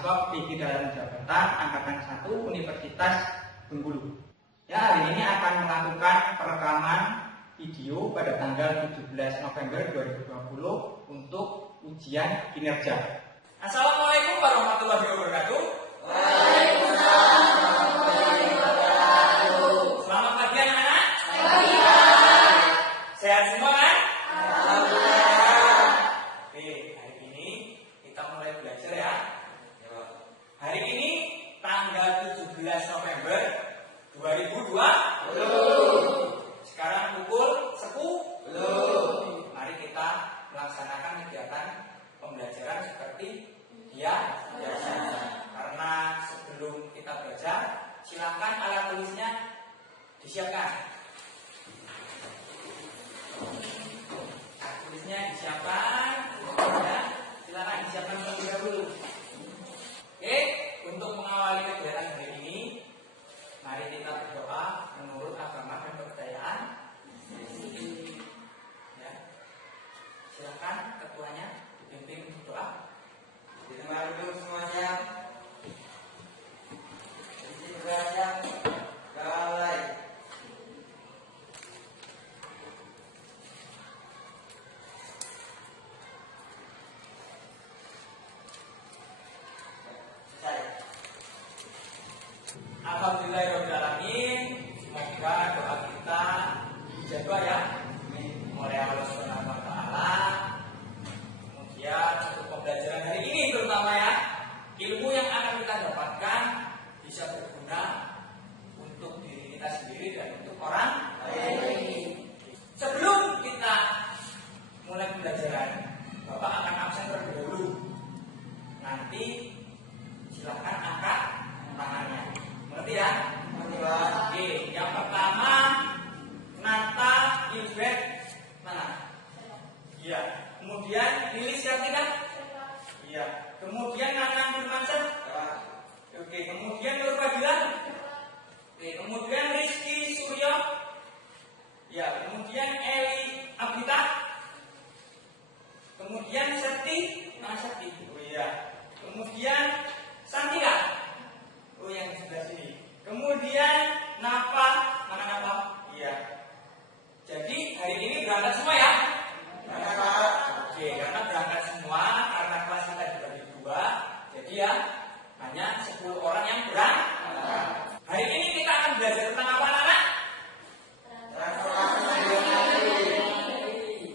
mahasiswa PG dalam jabatan Angkatan 1 Universitas Bengkulu. Ya, hari ini akan melakukan perekaman video pada tanggal 17 November 2020 untuk ujian kinerja. Assalamualaikum warahmatullahi wabarakatuh. Waalaikumsalam warahmatullahi wabarakatuh. Selamat pagi anak-anak. Pagi. Sehat semua kan? Alhamdulillah. Oke, hari ini kita mulai belajar ya. Hari ini tanggal 17 November 2020. Sekarang pukul 10. Mari kita melaksanakan kegiatan pembelajaran seperti biasa. Karena sebelum kita belajar, silakan alat tulisnya disiapkan. Alat tulisnya disiapkan, ya. Silakan disiapkan terlebih dahulu. Oke, untuk mengawali kegiatan hari ini, mari kita berdoa menurut agama dan kepercayaan. Ya. Silakan ketuanya dipimpin berdoa. Terima duduk semuanya. Isi belajar mulai. Alhamdulillahirobbilalamin. Semoga doa kita dijabah ya oleh Allah Subhanahu wa taala. Kemudian untuk pembelajaran hari ini terutama ya, ilmu yang akan kita dapatkan bisa berguna untuk diri kita sendiri dan untuk orang lain. Sebelum kita mulai pembelajaran, Bapak akan absen terlebih dahulu. Nanti silakan angkat tangannya. Mengerti ya? Oke, yang pertama Nata Ilbert mana? Iya. Kemudian Lili Syartika? Iya. Kemudian Nanang Firmansyah? Oke. Kemudian Nur Fadila? Oke. Kemudian Rizky Suryo? Ya. Kemudian Eli Abdita? Kemudian Serti? Mana Serti? Oh iya. Kemudian Santika? Oh yang sebelah sini. Kemudian Napa? Mana Napa? Iya. Jadi hari ini berangkat semua ya? Oke, karena berangkat semua, karena kelas kita dibagi dua, jadi ya hanya 10 orang yang berangkat. Hari ini kita akan belajar tentang apa anak-anak?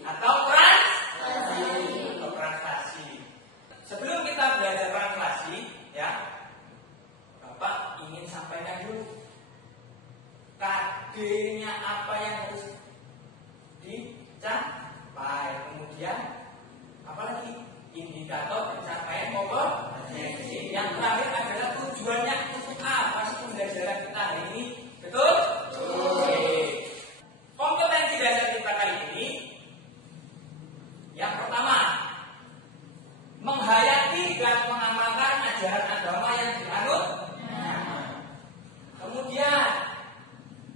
Atau translasi. Sebelum kita belajar translasi, ya, Bapak ingin sampaikan dulu KD-nya apa yang harus dicapai. Kemudian apa lagi? Indikator pencapaian kompetensi. Yang terakhir adalah tujuannya untuk apa sih pembelajaran kita hari ini? Betul? Oke. Kompetensi dasar kita kali ini yang pertama, menghayati dan mengamalkan ajaran agama yang dianut. Kemudian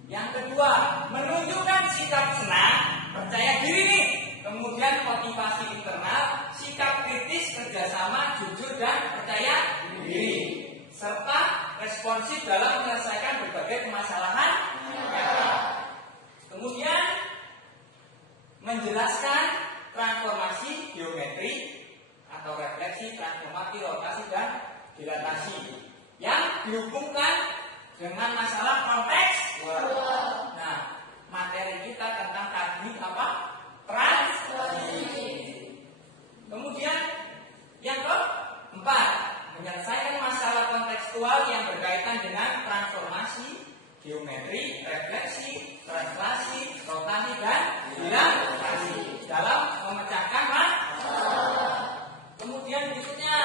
yang kedua, menunjukkan sikap senang, percaya diri nih. Kemudian motivasi internal, sikap kritis, kerjasama, jujur dan percaya diri, serta responsif dalam menyelesaikan berbagai permasalahan. Kemudian menjelaskan transformasi geometri atau refleksi, transformasi, rotasi dan dilatasi yang dihubungkan dengan masalah konteks. Nah, materi kita tentang tadi apa? Translasi. Kemudian yang keempat, menyelesaikan masalah kontekstual yang berkaitan dengan transformasi, geometri, refleksi, translasi, rotasi dan dilatasi dalam memecahkan masalah. Kemudian berikutnya,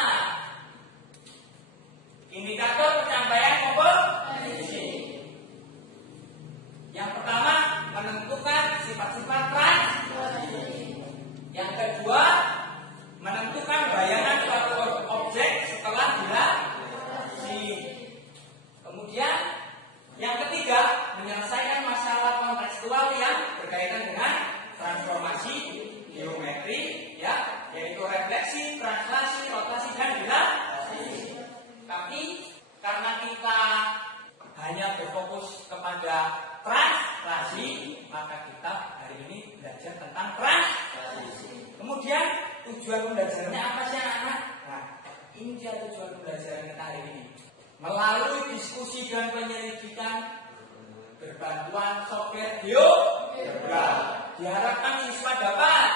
indikator pencapaian kompetensi. Yang pertama, menentukan sifat-sifat translasi. tujuan pembelajarannya apa sih anak-anak? Nah, ini dia tujuan pembelajaran kita hari ini. Melalui diskusi dan penyelidikan berbantuan software GeoGebra, diharapkan siswa dapat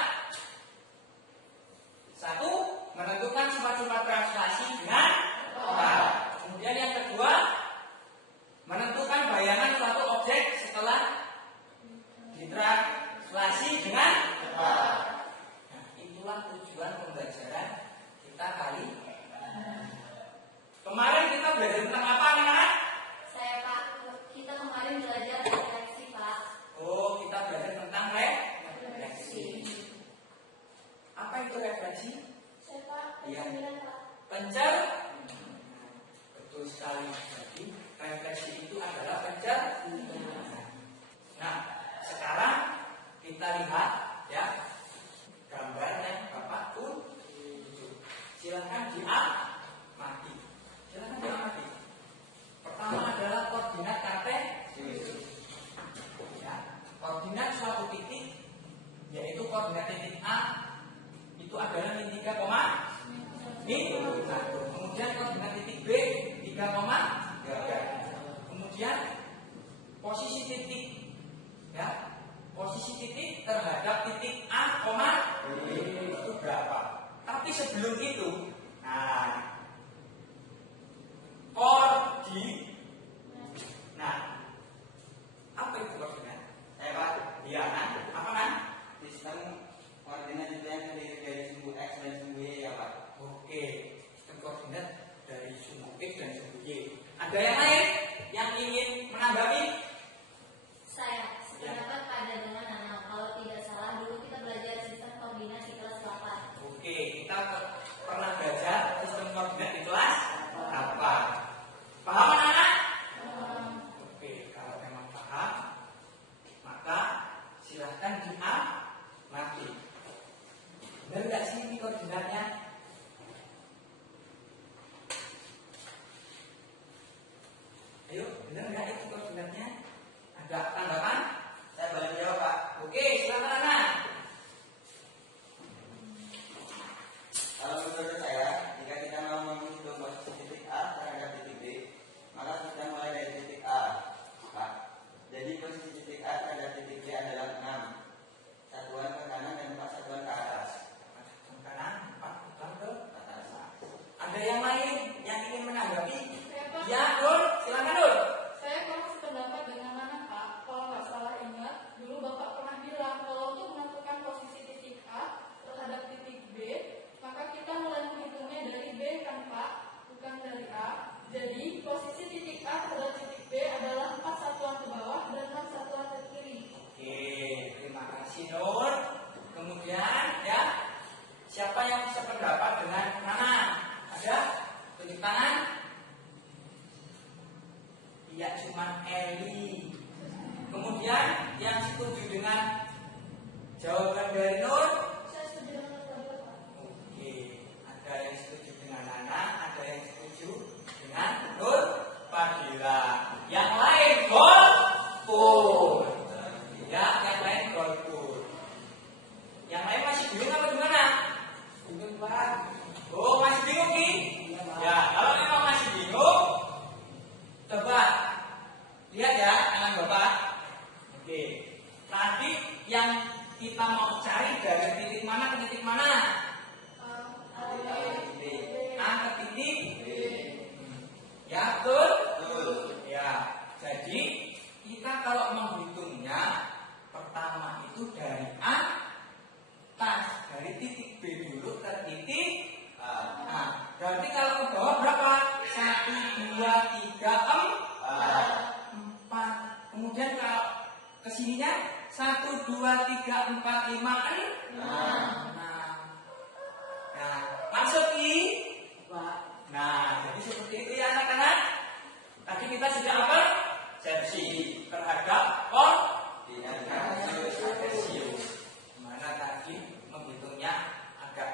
satu, menentukan sifat-sifat translasi dengan tepat. Kemudian yang kedua, menentukan bayangan suatu objek setelah ditranslasi dengan tepat. Nah, itulah tujuan pembelajaran kita kali ini. Kemarin kita belajar tentang apa, anak-anak? Saya Pak, kita kemarin belajar refleksi Pak. Oh, kita belajar tentang refleksi. Apa itu refleksi? Saya Pak, Iya. pencerminan Pak. Pencer. Betul sekali. Jadi refleksi itu adalah pencerminan. Nah, sekarang kita lihat ya gambar yang Bapak tunjuk. Silakan diamati. Silakan diamati. Pertama adalah koordinat kartesius. Ya, koordinat suatu titik yaitu koordinat titik A itu adalah min 3, kemudian koordinat titik B 3,3. Kemudian posisi titik ya, posisi titik terhadap titik A, B itu berapa? Tapi sebelum itu, nah nah apa itu koordinat? Pak, Iya, nah, apa kan? sistem koordinat itu yang terdiri dari sumbu X dan sumbu Y ya Pak. Oke, sistem koordinat dari sumbu X dan sumbu Y. Ada yang lain yang ingin menanggapi? Saya sependapat pada dengan Nana. Kalau tidak salah dulu kita belajar sistem koordinat di kelas 8. Oke, kita pernah belajar sistem koordinat di kelas 8. Paham anak-anak? Oke, kalau memang paham, maka silahkan diamati. Benar nggak sih ini koordinatnya? Ayo, benar nggak itu koordinatnya? Ada tanggapan? Saya boleh jawab Pak. Oke, silakan anak. Kalau menurut saya, jika kita mau menghitung posisi titik A terhadap titik B, maka kita mulai dari titik A, Pak. Jadi posisi titik A terhadap titik B adalah 6 satuan ke kanan dan 4 satuan ke atas. Kanan, 4 satuan ke Atas. Ada yang lain yang ingin menanggapi? Saya Pak, Ya, Nur, silakan Nur. saya kurang sependapat dengan Nana Pak. Kalau nggak salah ingat, dulu Bapak pernah bilang kalau untuk menentukan posisi titik A terhadap titik B, maka kita mulai menghitungnya dari B kan Pak, bukan dari A. Jadi posisi titik A terhadap titik B adalah 4 satuan ke bawah dan 4 satuan ke kiri. Oke, terima kasih Nur. Kemudian ya, siapa yang sependapat dengan Nana? Ada? Tunjuk tangan. Iya, cuma Eli. Kemudian yang setuju dengan jawaban dari Nur? Saya setuju dengan Bapak Pak. Oke, ada yang setuju dengan Nana, ada yang setuju dengan Nur Fadila. Yang lain golput. Ya, yang lain golput. Yang lain masih bingung apa gimana? Bingung Pak. Oh, masih bingung Ki? Ya, kalau memang masih bingung, coba lihat ya tangan Bapak. Oke, tadi yang kita mau cari dari titik mana ke titik mana? A ke titik B. Ya, betul? Ya, jadi kita kalau menghitungnya pertama itu dari atas, dari titik B dulu ke titik A. Nah, berarti kalau ke bawah berapa? 1, 2, 3, 4. Kemudian kalau kesininya 1, 2, 3, 4, 5, 6. Nah, masuk Ki? Nah, jadi seperti itu ya anak-anak. Tadi kita sudah apa? Persepsi terhadap koordinat kartesius. Mana tadi menghitungnya agak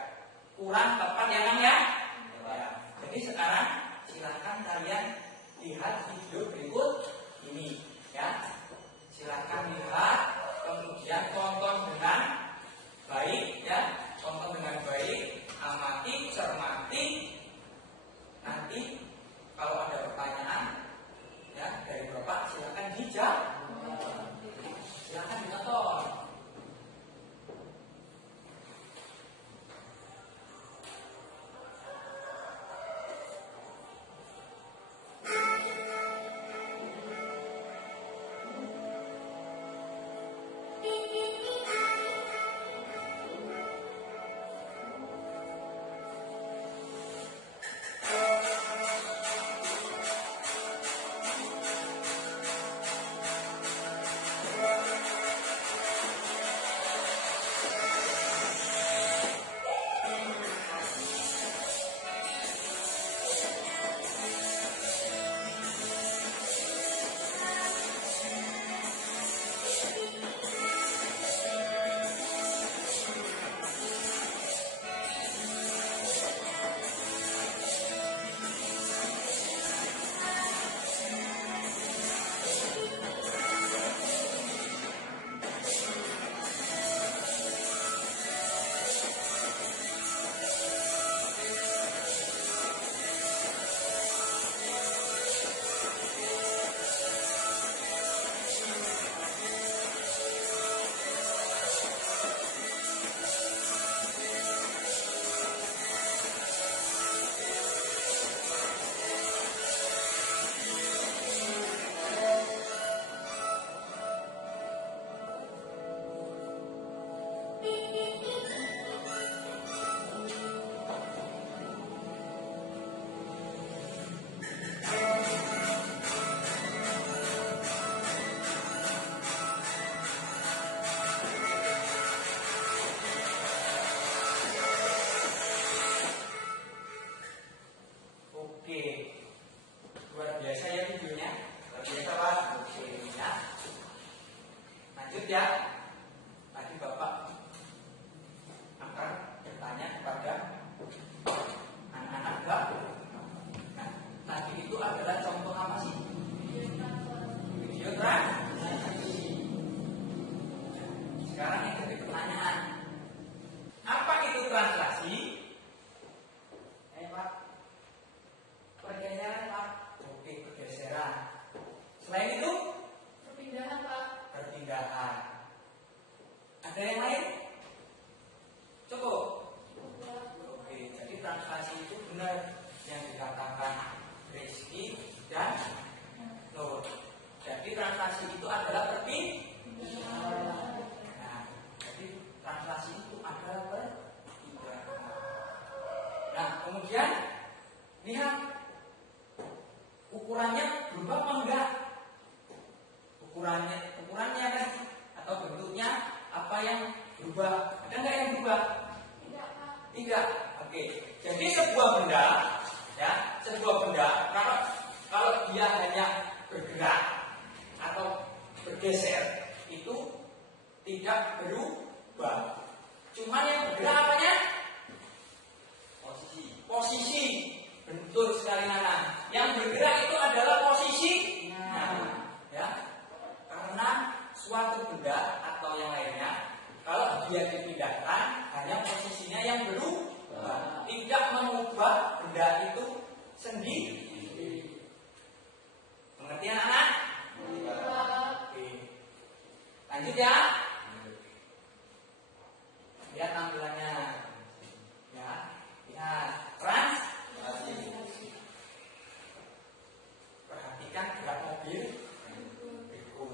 kurang tepat ya Nam ya? Ya. Jadi sekarang silakan kalian lihat video berikut ini ya. Silakan lihat, kemudian tonton dengan baik ya, tonton dengan baik. kemudian lihat ukurannya berubah apa enggak? Ukurannya kan atau bentuknya apa yang berubah? Ada enggak yang berubah? Tidak. Oke. Jadi sebuah benda, ya, kalau dia hanya bergerak atau bergeser itu tidak berubah. Cuman yang bergerak apanya? Posisi. Betul sekali Nana. Yang bergerak itu adalah posisi. Ya. Karena suatu benda atau yang lainnya kalau dia dipindahkan hanya posisinya yang berubah, tidak mengubah benda itu sendiri. Mengerti anak-anak? Oke. Lanjut ya. Lihat tampilannya. Ya. Lihat. Trans. Perhatikan gerak mobil. Berikut.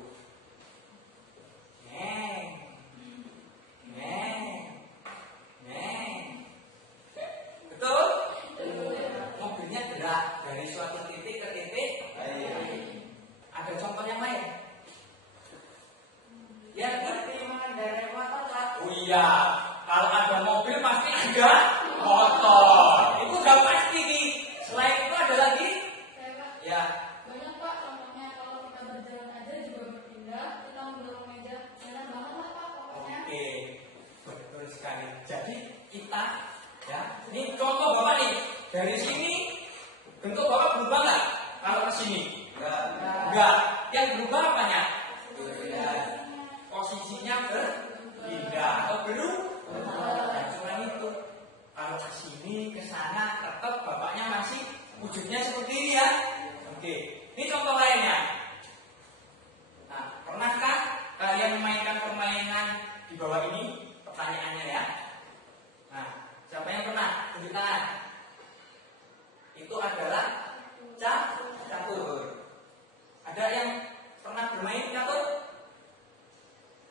Betul? Mobilnya gerak dari suatu titik ke titik. Ada contoh yang lain? Ya, seperti mengendarai motor. Oh iya, kalau ada mobil pasti ada motor. Itu udah pasti nih. Selain itu ada lagi? Ya. Banyak Pak, contohnya kalau kita berjalan aja juga berpindah, kita mendorong meja, banyak banget lah Pak pokoknya. Oke, betul sekali. Jadi kita, ya, ini contoh Bapak nih. Dari sini bentuk Bapak berubah nggak? Kalau ke sini? Enggak. Yang berubah apanya? Posisinya berpindah atau berubah. Nah, cuma itu. Kalau ke sini, ke sana, tetap Bapaknya masih wujudnya seperti ini ya. Oke. Ini contoh lainnya. Nah, pernahkah kalian memainkan permainan di bawah ini? Pertanyaannya ya. Nah, siapa yang pernah? Tunjuk tangan. Itu adalah catur. Ada yang pernah bermain catur?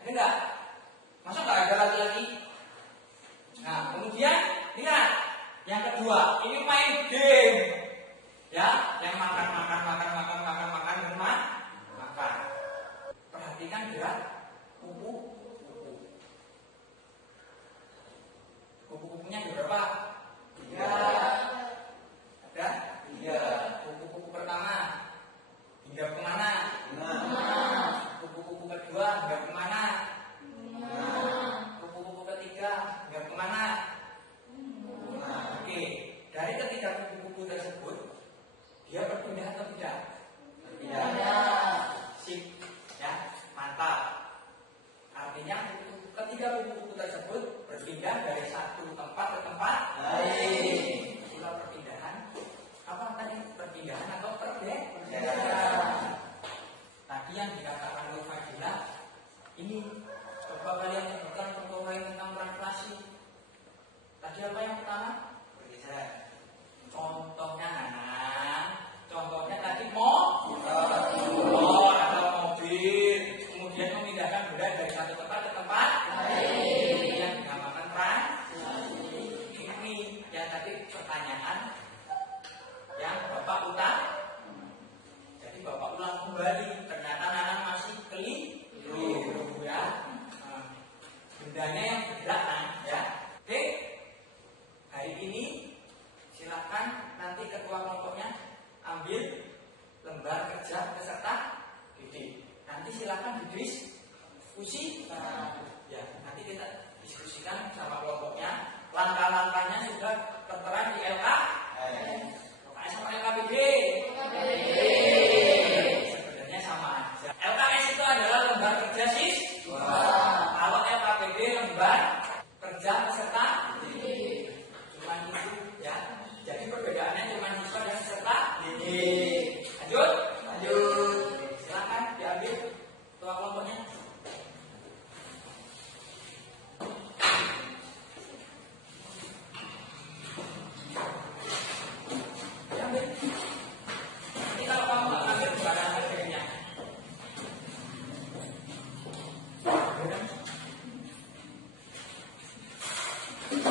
Ada enggak? Masa enggak ada laki-laki? Nah, kemudian lihat yang kedua, ini main game. Ya, yang makan. Perhatikan gerak kupu-kupu. Kupu-kupunya ada berapa? 3. Ada? 3. Kupu-kupu pertama hinggap kemana? Kupu-kupu kedua hinggap kemana? Kupu-kupu ketiga hinggap kemana? Oke, dari ketiga kupu-kupu tersebut dia berpindah atau tidak? Sip, ya, mantap. Artinya ketiga kupu-kupu tersebut berpindah dari satu tempat ke tempat lain. Itulah perpindahan. Apa tadi? Perpindahan atau pergeseran. Tadi yang dikatakan oleh Fadila, ini coba kalian sebutkan contoh lain tentang translasi. Tadi apa yang pertama? Pergeseran. Contohnya Nana. Contohnya tadi motor atau mobil, kemudian memindahkan benda dari satu tempat ke tempat lain. Yang dinamakan translasi. Ini yang tadi pertanyaan yang Bapak utang. Jadi Bapak ulang kembali. Ternyata Nana masih keliru ya. Bendanya yang bergerak ya. Oke. Hari ini silakan nanti ketua kelompoknya ambil lembar kerja peserta didik. Nanti silakan didiskusi. Ya, nanti kita diskusikan sama kelompoknya. Langkah-langkahnya sudah tertera di LK. LKS sama LKPD. Sebenarnya sama aja. LKS itu adalah lembar kerja siswa. Kalau LKPD lembar kerja peserta didik. Cuma itu ya. Jadi perbedaannya cuma siswa dan peserta didik. Lanjut. Silakan diambil ketua kelompoknya. Diambil. Nanti kalau kamu nggak ambil, bukan ambil piringnya.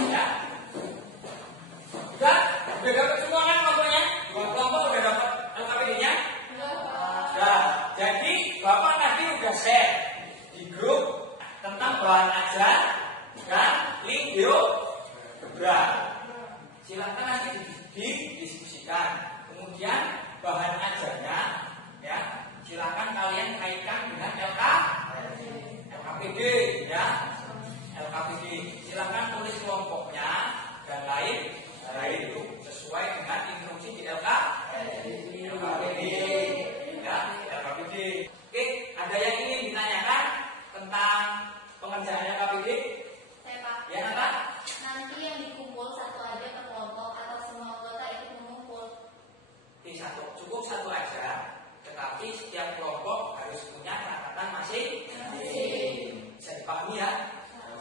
Ya. Sudah. bahan ajar dan link videogram. Silakan nanti didiskusikan. Kemudian bahan ajarnya ya silakan kalian kaitkan dengan LKPD ya. LKPD silakan tulis kelompoknya dan lain itu sesuai dengan instruksi di LKPD ya, LKPD. Oke, ada yang ingin ditanyakan tentang pengerjaan LKPD? Saya Pak. Ya, Pak. Nanti yang dikumpul satu aja ke kelompok atau semua anggota ikut mengumpul? Cukup satu aja, tetapi setiap kelompok harus punya catatan masing-masing. Bisa dipahami ya?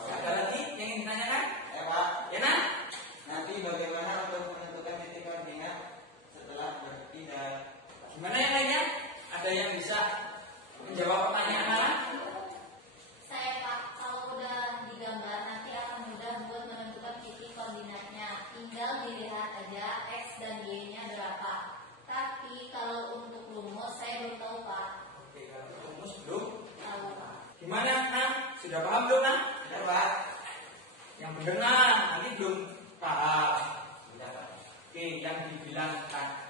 Ada lagi yang ingin ditanyakan? Ya Pak, Ya, Nak? nanti bagaimana untuk menentukan titik koordinat setelah berpindah? Gimana yang lainnya? Ada yang bisa menjawab pertanyaan Nana? Saya Pak, kalau udah digambar nanti akan mudah buat menentukan titik koordinatnya. Tinggal dilihat aja X dan Y-nya berapa. Tapi kalau untuk rumus saya belum tahu Pak. Oke, kalau rumus belum. Tahu Pak. Gimana, Nak? Sudah paham belum, Nak? Ya Pak. Yang benar, Nak. Nanti belum paham. Oke, yang dibilang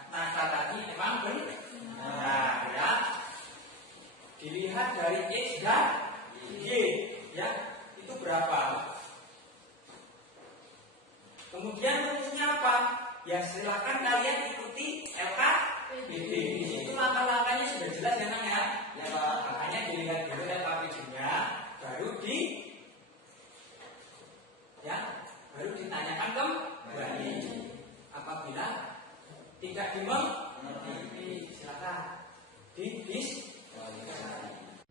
Nasa tadi memang benar. Nah, ya. Dilihat dari X dan Y, ya. Itu berapa? Kemudian rumusnya apa? Ya silakan kalian ikuti LKPD. Di situ langkah-langkahnya sudah jelas ya, Nang ya. Ya Pak. Makanya dilihat dulu LKPD-nya, baru baru ditanyakan kembali. Apabila tidak dimengerti, silakan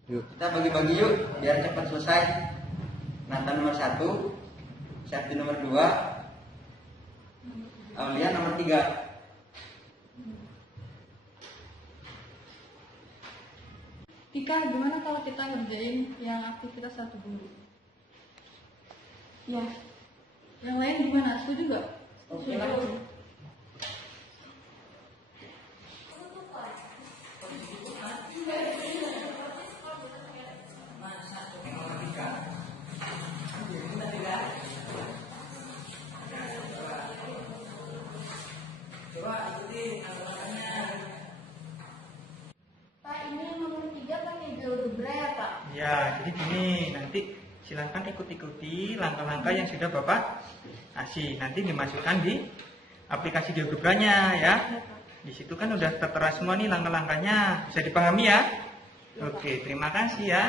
Yuk, kita bagi-bagi yuk biar cepat selesai. Nathan nomor 1, Syafti nomor 2, Aulia nomor 3. Tika, gimana kalau kita ngerjain yang aktivitas satu dulu? Ya. Yang lain gimana? Setuju gak? Oke lah. Coba ikuti langkah-langkahnya. Pak, ini nomor 3 pakai GeoGebra ya Pak? Ya, jadi gini, nanti silahkan ikuti langkah-langkah yang sudah Bapak kasih. Nanti dimasukkan di aplikasi GeoGebra-nya ya. Di situ kan udah tertera semua nih langkah-langkahnya. Bisa dipahami ya? Oke, terima kasih ya.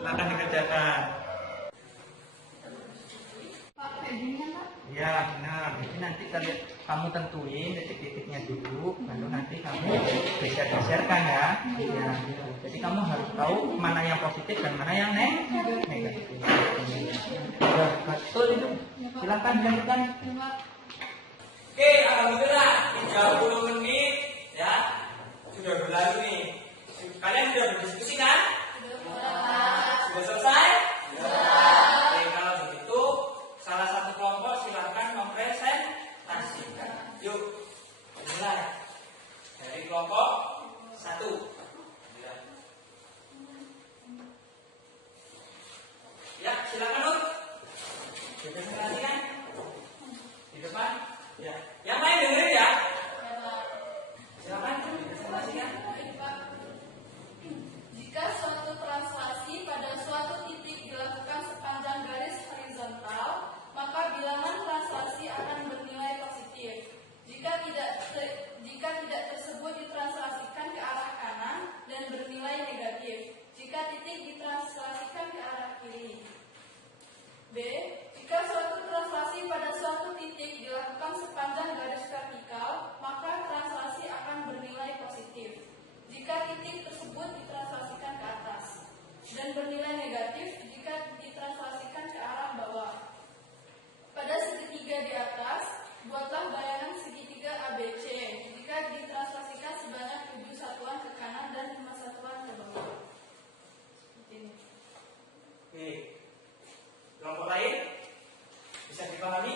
Silakan dikerjakan. Pak, kayak gini kan Pak? Ya, benar. Jadi nanti kamu tentuin titik-titiknya dulu, lalu nanti kamu geser-geserkan ya. Ya. Jadi kamu harus tahu mana yang positif dan mana yang negatif. Ya, betul itu. Silakan dilanjutkan. Oke, alhamdulillah 30 menit ya sudah berlalu nih. Kalian sudah berdiskusi kan? Sudah selesai? Oke, kalau begitu salah satu kelompok silakan mempresentasikan. Yuk, mulai dari kelompok 1. Ya, silakan Nur. Dipresentasikan di depan. Ya, yang lain dengerin ya. Silakan dipresentasikan. Jika suatu translasi pada suatu titik dilakukan sepanjang garis horizontal, maka bilangan translasi akan bernilai positif. Jika tidak tersebut ditranslasikan ke arah kanan dan bernilai negatif. Jika titik ditranslasikan ke arah kiri. B. Jika suatu translasi pada suatu titik dilakukan sepanjang garis vertikal, maka translasi akan bernilai positif. Jika titik tersebut ditranslasikan ke atas dan bernilai negatif jika ditranslasikan ke arah bawah. Pada segitiga di atas, buatlah bayangan segitiga ABC jika ditranslasikan sebanyak 7 satuan ke kanan dan 5 satuan ke bawah. Seperti ini. Oke. Kelompok lain bisa dipahami?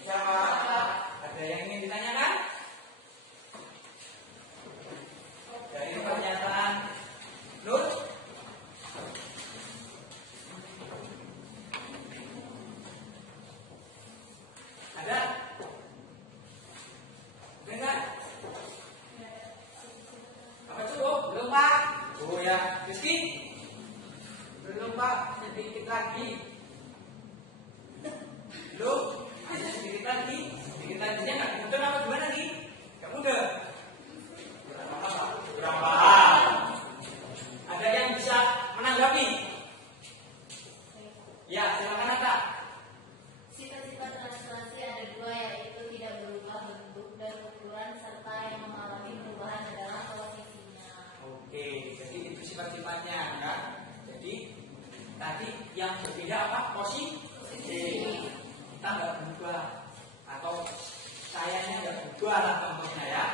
Bisa Pak. Ada yang ingin ditanyakan? Dari pernyataan Nur? Ada? Dengar? Apa cukup? Belum Pak? Oh ya, Rizky? Belum Pak, sedikit lagi. Belum? Sedikit lagi. Sedikit laginya nggak mudah apa gimana nih? Nggak mudah. Kurang paham. Ada yang bisa menanggapi? Ya, silakan Kak. Sifat-sifat translasi ada dua, yaitu tidak berubah bentuk dan ukuran serta yang mengalami perubahan adalah posisinya. Oke, jadi itu sifat-sifatnya kan. Jadi tadi yang berbeda apa? Posisi. Kita nggak berubah atau sayanya nggak berubah lah contohnya ya.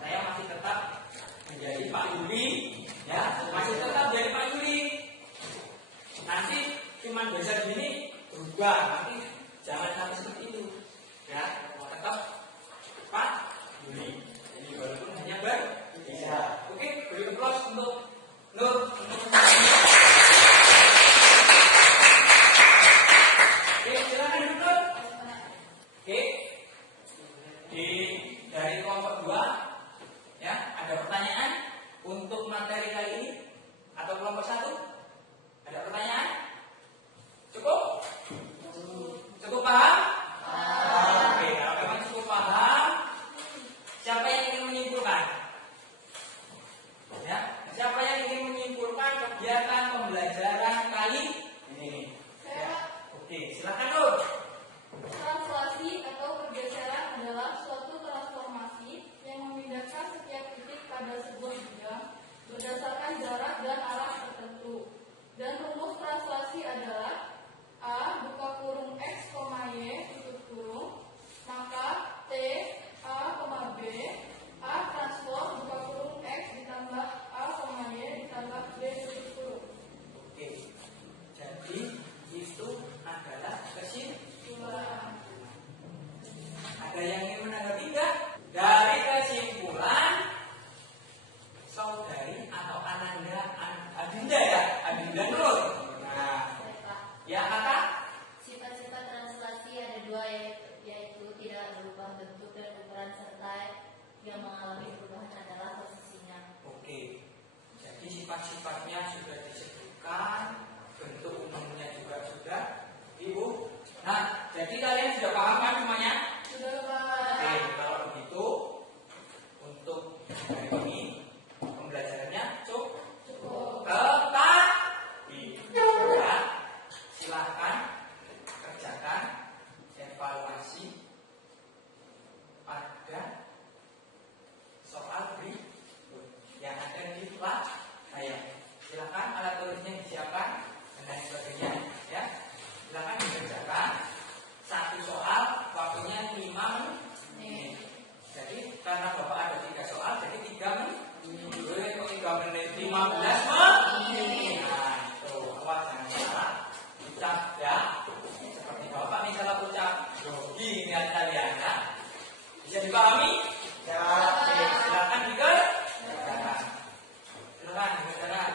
Saya masih tetap menjadi Pak Yuri, ya masih tetap jadi Pak Yuri. Nanti cuman belajar gini berubah, nanti jangan sampai seperti itu, ya tetap Pak Yuri. Jadi walaupun hanya berbeda. Oke, beri aplaus untuk Nur. Oke, silakan duduk Nur. Oke, dari kelompok 2 ya ada pertanyaan untuk materi kali ini atau kelompok 1 ada pertanyaan? Cukup? Cukup paham? Oke, kalau memang cukup paham, siapa yang ingin menyimpulkan? Ya, siapa yang ingin menyimpulkan kegiatan pembelajaran kali ini? Ya. Oke, silakan Nur. Translasi atau pergeseran adalah suatu transformasi yang memindahkan setiap titik pada sebuah bidang berdasarkan jarak dan arah tertentu. Dan rumus translasi adalah A buka kurung X, Y tutup kurung, maka T A, B A transport buka kurung X ditambah A, Y ditambah B tutup kurung. Oke, jadi itu adalah kesimpulan. Ada yang ingin menanggapi enggak? Dari kesimpulan saudari atau Ananda, Adinda ya, Adinda Nur. Nah, ya kakak. Sifat-sifat translasi ada dua, yaitu tidak berubah bentuk dan ukuran serta yang mengalami perubahan adalah posisinya. Oke, jadi sifat-sifatnya sudah disebutkan, bentuk umumnya juga sudah, Ibu. Nah, jadi kalian sudah paham kan semuanya? Sudah Pak. Oke, kalau begitu untuk hari ini pembelajarannya cukup. Tetapi ya, silahkan kerjakan evaluasi pada soal berikut yang ada di kelas saya. Silahkan alat tulisnya disiapkan dan lain sebagainya ya. Silahkan dikerjakan satu soal, waktunya 5 menit. Jadi karena Bapak ada 3 soal, jadi 3 menit. 3 menit 15 menit. Nah, itu awas jangan salah. Ucap ya. Seperti Bapak misalnya ucap grogi niat kalian ya. Bisa dipahami? Ya. Oke, silakan dikerjakan. Silakan dikerjakan.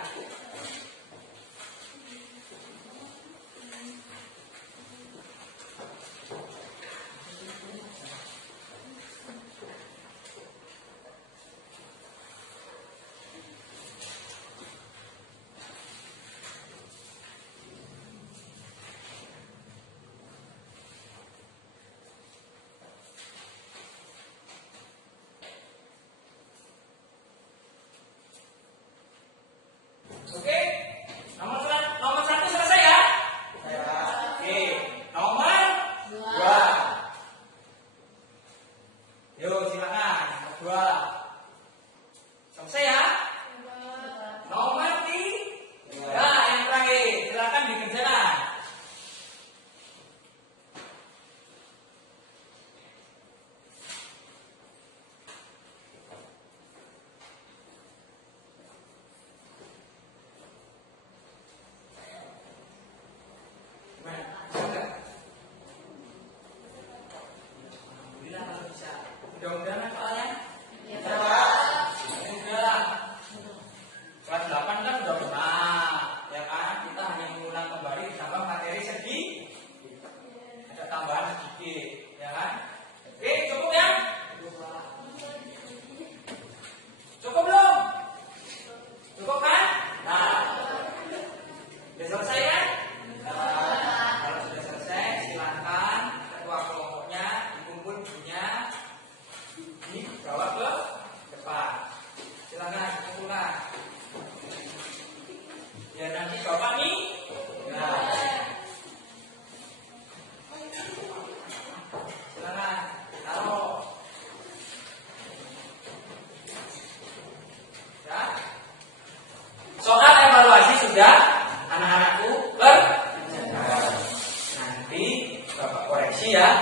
ya.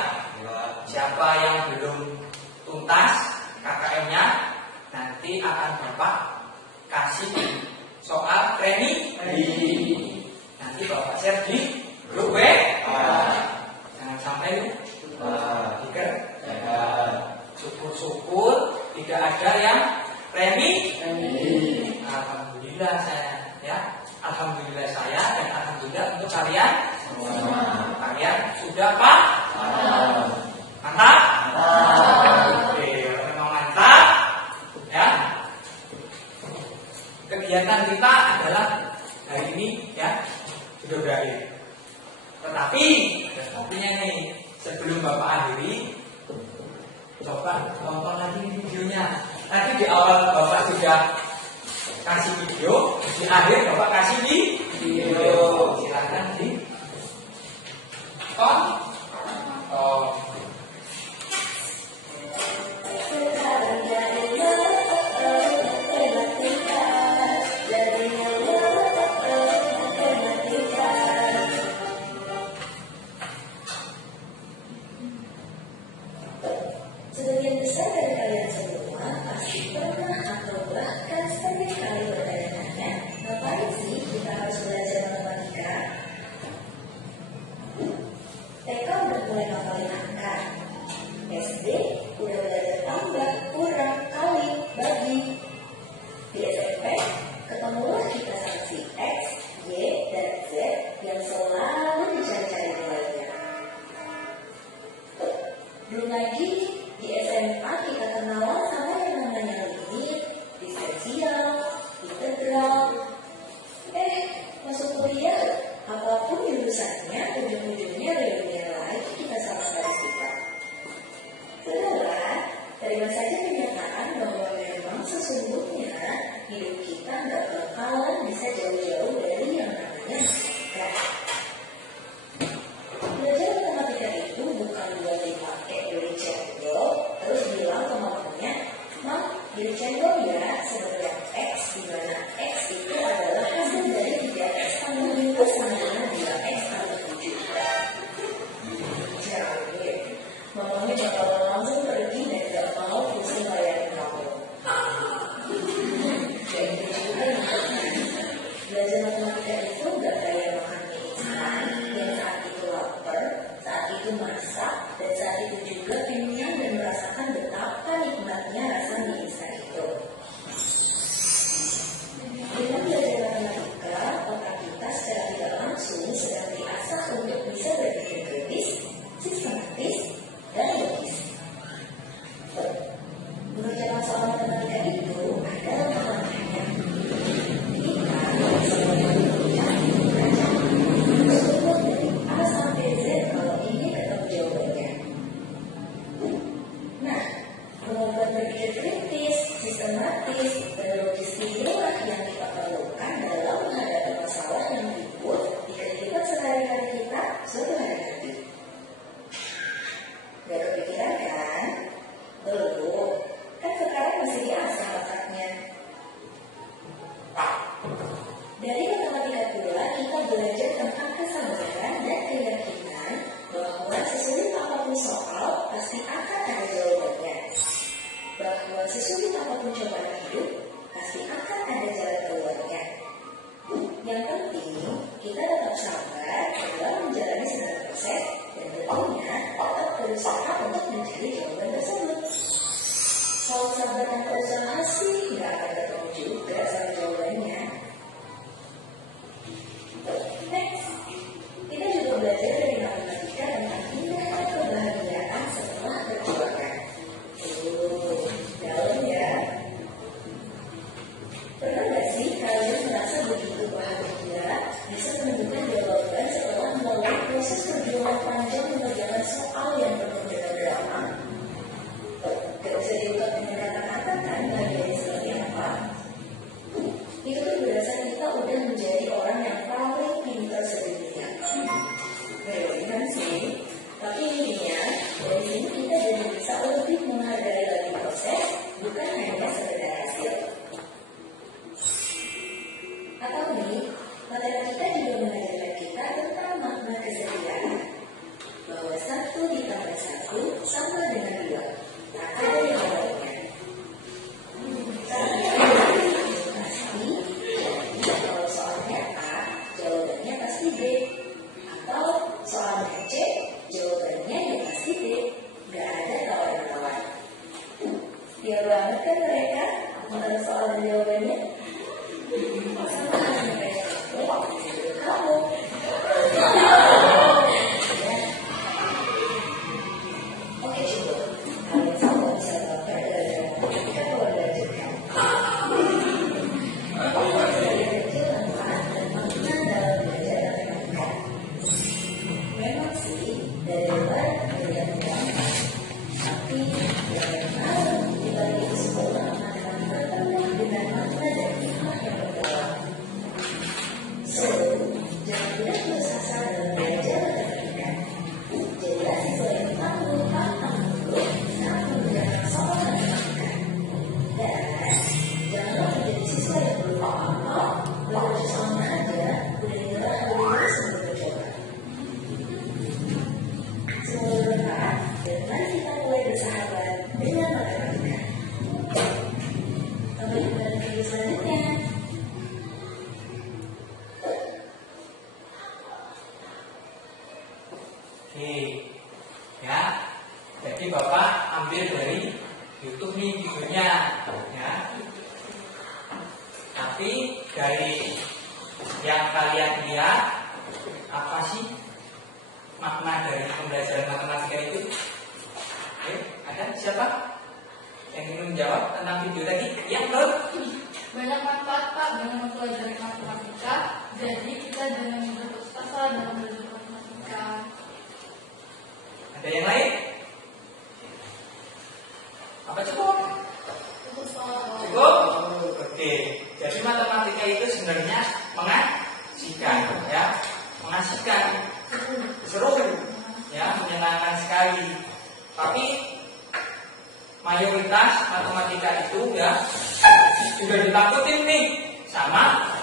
Siapa yang belum tuntas KKM-nya, nanti akan Bapak kasih soal premi. Nanti Bapak share di grup jangan sampai tiker. Syukur-syukur tidak ada yang premi. Alhamdulillah saya dan alhamdulillah untuk kalian semua. Kalian sudah Pak? Mantap? Oke, memang mantap. Ya. Kegiatan kita adalah hari ini ya sudah berakhir. Tetapi ada tapinya nih, sebelum Bapak akhiri, coba tonton lagi videonya. Nanti di awal Bapak sudah kasih video, di akhir Bapak kasih di video. Silakan di tonton. Sebagian besar dari kalian semua pasti pernah atau bahkan sering kali bertanya-tanya, ngapain sih kita harus belajar matematika? TK udah mulai ngapalin angka, SD udah belajar tambah, kurang, kali, bagi. Di SMP ketemulah kita sama si X, Y, dan Z yang selalu dicari-cari nilainya. Belum lagi di SMA kita kenalan sama yang namanya limit, diferensial, integral. Masuk kuliah, apapun jurusannya, ujung-ujungnya reunian lagi kita sama statistika. Saudara, terima saja kenyataan bahwa memang sesungguhnya hidup kita nggak bakalan bisa jauh-jauh dari yang namanya matematika. Belajar matematika itu bukan buat dipakai beli cendol, terus bilang ke mamanya, "Mam, beli cendol ya, sebenarnya X, di mana X itu adalah hasil dari 3X tambah 5 sama dengan 2X tambah 7. Jangan, mamanya bakalan langsung pergi dan gak mau pusing bayarin kamu. Dan itu juga yang penting. Belajar matematika itu gak kayak makan mie instan yang saat itu lapar, saat itu masak, dan saat itu juga kenyang dan merasakan betapa nikmatnya rasa mie instan itu. Dengan belajar matematika, otak kita secara tidak langsung sedang diasah untuk bisa berpikir kritis, sistematis, dan logis. Mengerjakan soal matematika itu adalah langkahnya. Kita sebagai manusia bersyukur dari A sampai Z kalau ingin ketemu jawabannya. Nah, kemampuan berpikir kritis, sistematis, dan logis inilah yang kita perlukan dalam menghadapi masalah yang timbul di kehidupan sehari-hari kita suatu hari nanti. Gak kepikiran kan? Belum. Kan sekarang masih diasah otaknya. Dari matematika pula kita belajar tentang kesabaran dan keyakinan bahwa sesulit apapun soal pasti akan ada jawabannya. Bahwa sesulit apapun cobaan hidup pasti akan ada jalan keluarnya. Yang penting kita tetap sabar dalam menjalani segala proses dan tentunya tetap berusaha untuk mencari jawaban tersebut. Kalau sabar dan berusaha sih nggak akan ketemu juga sama jawabannya. Next, kita juga belajar dari matematika tentang indahnya kebahagiaan setelah perjuangan. Dalam ya. Pernah nggak sih kalian merasa begitu bahagia bisa menemukan jawaban setelah melalui proses perjuangan panjang mengerjakan soal yang penuh dengan drama? Gak bisa diungkap dengan kata-kata kan bahagianya seperti apa? Yang menarik di balik itu semua adalah pertemuan dengan makna dan hikmah yang mendalam. So, jangan mudah putus asa dalam belajar matematika. Jadilah siswa yang tangguh saat menggunakan soal matematika. Dan janganlah menjadi siswa yang belum apa-apa, belajar soalnya aja, udah nyerah lebih baik sebelum mencoba. Semoga bermanfaat dan mari kita mulai bersahabat dengan matematika. Sampai jumpa di video selanjutnya. Oke, ya. Jadi Bapak ambil dari YouTube nih videonya, ya. Tapi dari yang kalian lihat, apa sih makna dari pembelajaran matematika itu? Oke, ada siapa yang ingin menjawab tentang video tadi? Yang belum? Banyak manfaat Pak dengan mempelajari matematika. Jadi kita jangan mudah putus asa dalam belajar matematika. Ada yang lain? Apa cukup? Cukup? Oke. Jadi matematika itu sebenarnya mengasihkan, ya, mengasihkan, seru, ya, menyenangkan sekali. Tapi mayoritas matematika itu, ya, juga ditakutin nih sama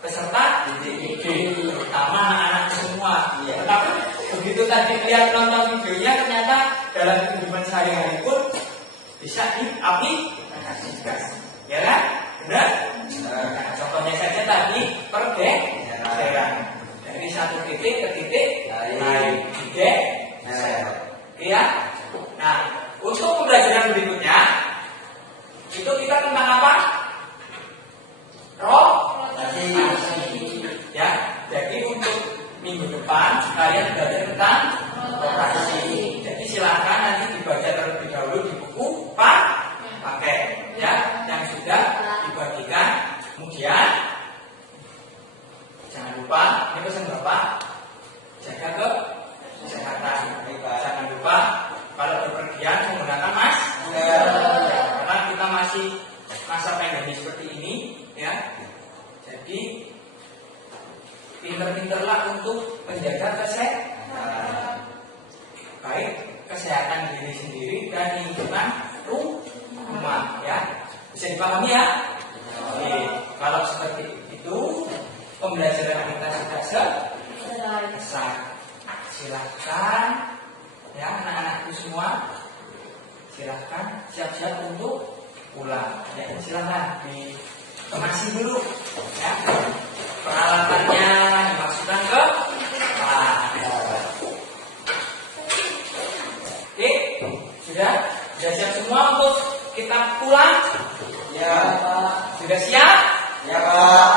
peserta didik, terutama anak-anak semua. Tapi begitu tadi lihat nonton videonya, ternyata dalam kehidupan sehari-hari pun bisa diaplikasikan, ya kan? Benar? Nah, contohnya saja tadi pergeseran dari satu titik ke titik lain, ya. Nah, untuk pembelajaran berikutnya itu kita tentang apa? Rotasi. Ya, jadi untuk minggu depan kalian belajar tentang rotasi. Jadi silakan nanti dibaca terlebih dahulu di buku pakai, ya, yang sudah dibagikan. Kemudian jangan lupa, ini pesan Bapak, jaga kesehatan. Jangan lupa kalau bepergian menggunakan masker, karena kita masih masa pandemi seperti ini, ya. Jadi pinter-pinterlah untuk menjaga kesehatan, baik kesehatan diri sendiri dan lingkungan rumah, ya. Bisa dipahami, ya? Oke, kalau seperti itu pembelajaran kita sudah selesai. Silahkan, ya, anak-anakku semua, silahkan siap-siap untuk pulang. Ya, silahkan dikemasi dulu, ya, peralatannya dimasukkan ke Oke, sudah siap semua untuk kita pulang? Ya, Pak. Sudah siap? Ya, Pak.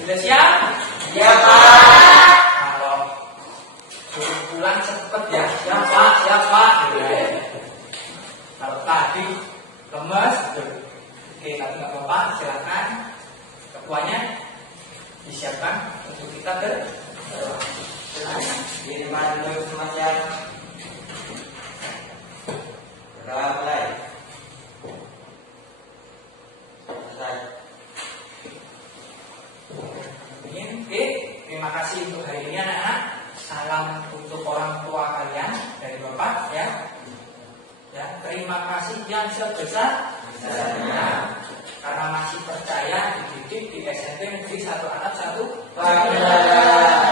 Sudah siap? Ya, Pak. Kalau suruh pulang cepet, ya. Siapa? Kalau tadi lemes, oke, tapi nggak apa-apa, silakan ketuanya disiapkan untuk kita Kiriman dulu semacam. Sekarang mulai. Selesai. Oke, terima kasih untuk hari ini anak-anak. Salam untuk orang tua kalian dari Bapak, ya. Ya, terima kasih yang sebesar-besarnya karena masih percaya dididik di SMP Negeri 1 Atap 1 Pahlawan.